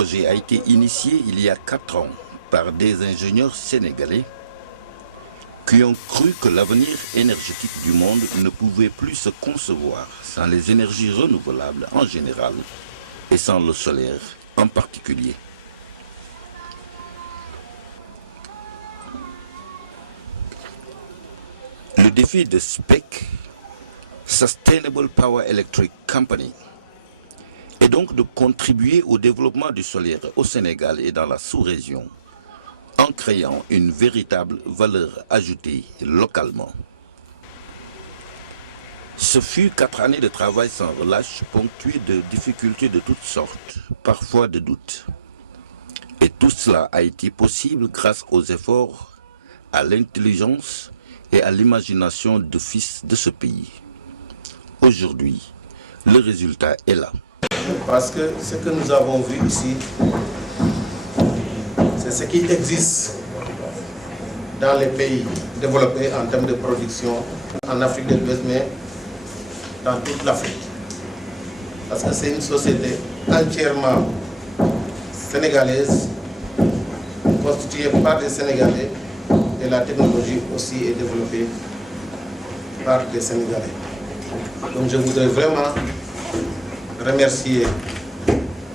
projet a été initié il y a 4 ans par des ingénieurs sénégalais qui ont cru que l'avenir énergétique du monde ne pouvait plus se concevoir sans les énergies renouvelables en général et sans le solaire en particulier. Le défi de SPEC, Sustainable Power Electric Company, est donc de contribuer au développement du solaire au Sénégal et dans la sous-région en créant une véritable valeur ajoutée localement. Ce fut 4 années de travail sans relâche, ponctuées de difficultés de toutes sortes, parfois de doutes. Et tout cela a été possible grâce aux efforts, à l'intelligence et à l'imagination de fils de ce pays. Aujourd'hui, le résultat est là. Parce que ce que nous avons vu ici, c'est ce qui existe dans les pays développés en termes de production, en Afrique de l'Ouest, mais dans toute l'Afrique. Parce que c'est une société entièrement sénégalaise, constituée par des Sénégalais, et la technologie aussi est développée par des Sénégalais. Donc je voudrais vraiment remercier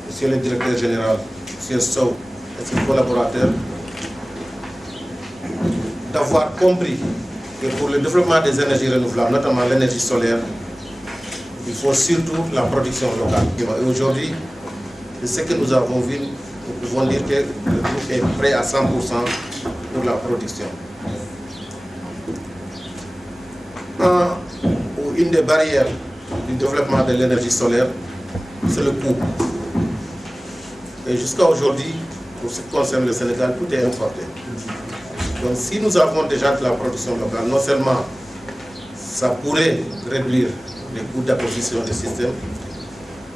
Monsieur le directeur général, M. Sow et ses collaborateurs d'avoir compris que pour le développement des énergies renouvelables, notamment l'énergie solaire, il faut surtout la production locale. Et aujourd'hui, de ce que nous avons vu, nous pouvons dire que le groupe est prêt à 100% pour la production. Une des barrières du développement de l'énergie solaire, c'est le coût. Et jusqu'à aujourd'hui, pour ce qui concerne le Sénégal, tout est importé. Donc si nous avons déjà de la production locale, non seulement ça pourrait réduire les coûts d'acquisition des systèmes,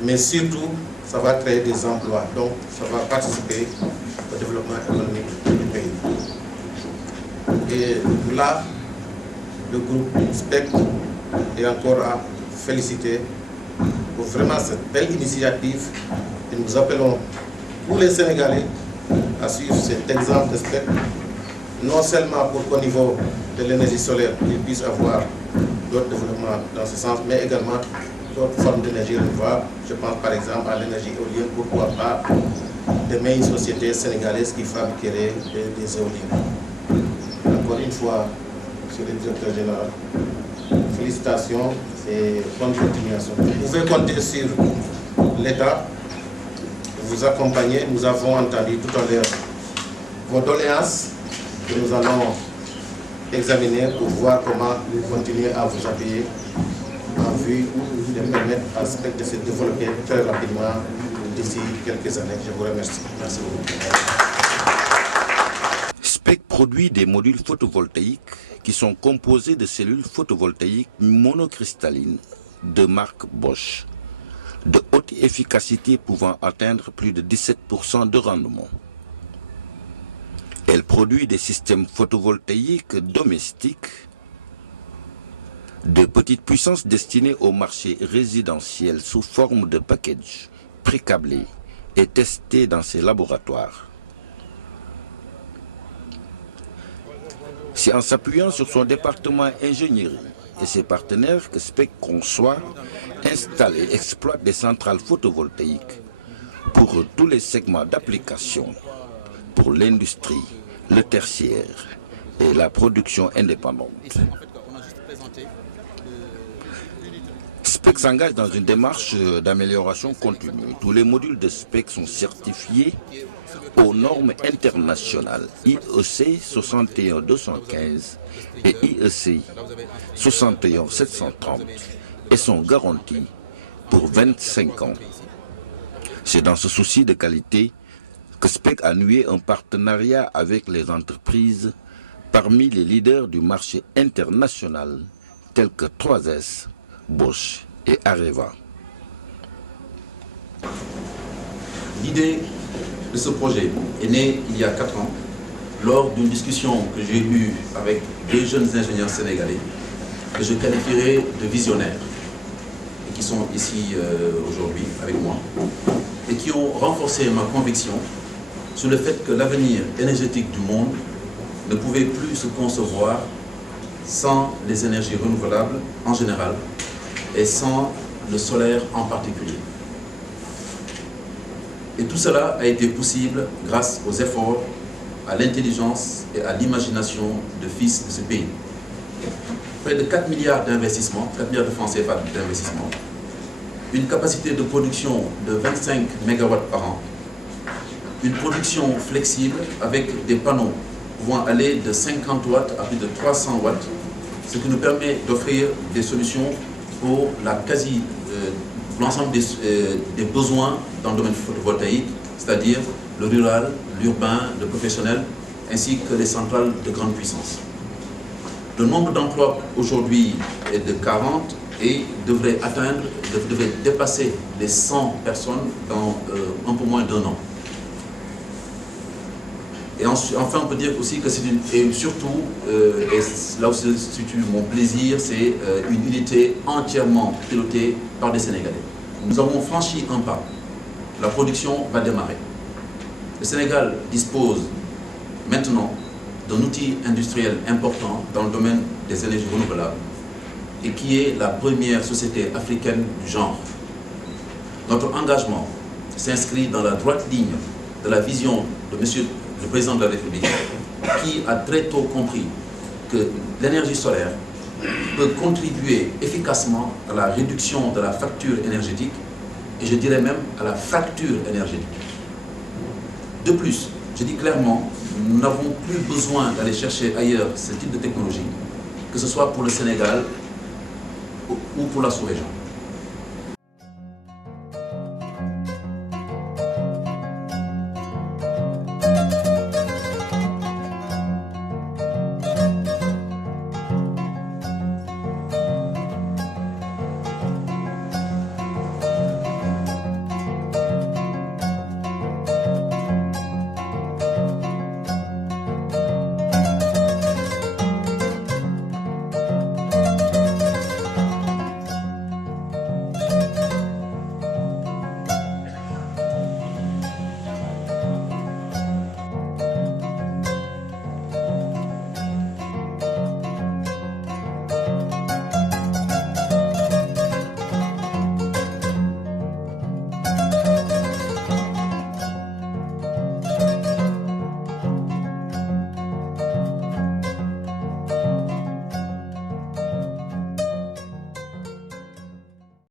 mais surtout, ça va créer des emplois. Donc ça va participer au développement économique du pays. Et là, le groupe SPEC est encore à féliciter pour vraiment cette belle initiative. Et nous appelons tous les Sénégalais à suivre cet exemple de SPEC, non seulement pour qu'au niveau de l'énergie solaire, ils puissent avoir d'autres développements dans ce sens, mais également d'autres formes d'énergie renouvelable. Je pense par exemple à l'énergie éolienne, pourquoi pas demain une société sénégalaise qui fabriquerait des éoliennes. Encore une fois, Monsieur le directeur général, félicitations et bonne continuation. Vous pouvez compter sur l'État, vous accompagner. Nous avons entendu tout à l'heure vos doléances que nous allons examiner pour voir comment continuer à vous appuyer en vue de permettre à SPEC de se développer très rapidement d'ici quelques années. Je vous remercie. Merci beaucoup. SPEC produit des modules photovoltaïques qui sont composés de cellules photovoltaïques monocristallines de marque Bosch, de haute efficacité pouvant atteindre plus de 17% de rendement. Elle produit des systèmes photovoltaïques domestiques de petite puissance destinés au marché résidentiel sous forme de package pré-câblés et testés dans ses laboratoires. C'est en s'appuyant sur son département ingénierie et ses partenaires que SPEC conçoit, installe et exploite des centrales photovoltaïques pour tous les segments d'application, pour l'industrie, le tertiaire et la production indépendante. SPEC s'engage dans une démarche d'amélioration continue. Tous les modules de SPEC sont certifiés aux normes internationales IEC 61215 et IEC 61730 et sont garantis pour 25 ans. C'est dans ce souci de qualité que SPEC a noué un partenariat avec les entreprises parmi les leaders du marché international tels que 3S, Bosch et Areva. L'idée de ce projet est née il y a 4 ans lors d'une discussion que j'ai eue avec 2 jeunes ingénieurs sénégalais que je qualifierais de visionnaires et qui sont ici aujourd'hui avec moi. et qui ont renforcé ma conviction sur le fait que l'avenir énergétique du monde ne pouvait plus se concevoir sans les énergies renouvelables en général et sans le solaire en particulier. Et tout cela a été possible grâce aux efforts, à l'intelligence et à l'imagination de fils de ce pays. Près de 4 milliards d'investissements, 4 milliards de francs CFA d'investissement, une capacité de production de 25 MW par an, une production flexible avec des panneaux pouvant aller de 50 watts à plus de 300 watts, ce qui nous permet d'offrir des solutions pour l'ensemble des besoins dans le domaine photovoltaïque, c'est-à-dire le rural, l'urbain, le professionnel, ainsi que les centrales de grande puissance. Le nombre d'emplois aujourd'hui est de 40 et devrait dépasser les 100 personnes dans un peu moins d'1 an. Et enfin, on peut dire aussi que c'est et surtout, et là où se situe mon plaisir, c'est une unité entièrement pilotée par des Sénégalais. Nous avons franchi un pas. La production va démarrer. Le Sénégal dispose maintenant d'un outil industriel important dans le domaine des énergies renouvelables et qui est la première société africaine du genre. Notre engagement s'inscrit dans la droite ligne de la vision de Monsieur le Président de la République, qui a très tôt compris que l'énergie solaire peut contribuer efficacement à la réduction de la facture énergétique et je dirais même à la fracture énergétique. De plus, je dis clairement, nous n'avons plus besoin d'aller chercher ailleurs ce type de technologie, que ce soit pour le Sénégal ou pour la sous-région.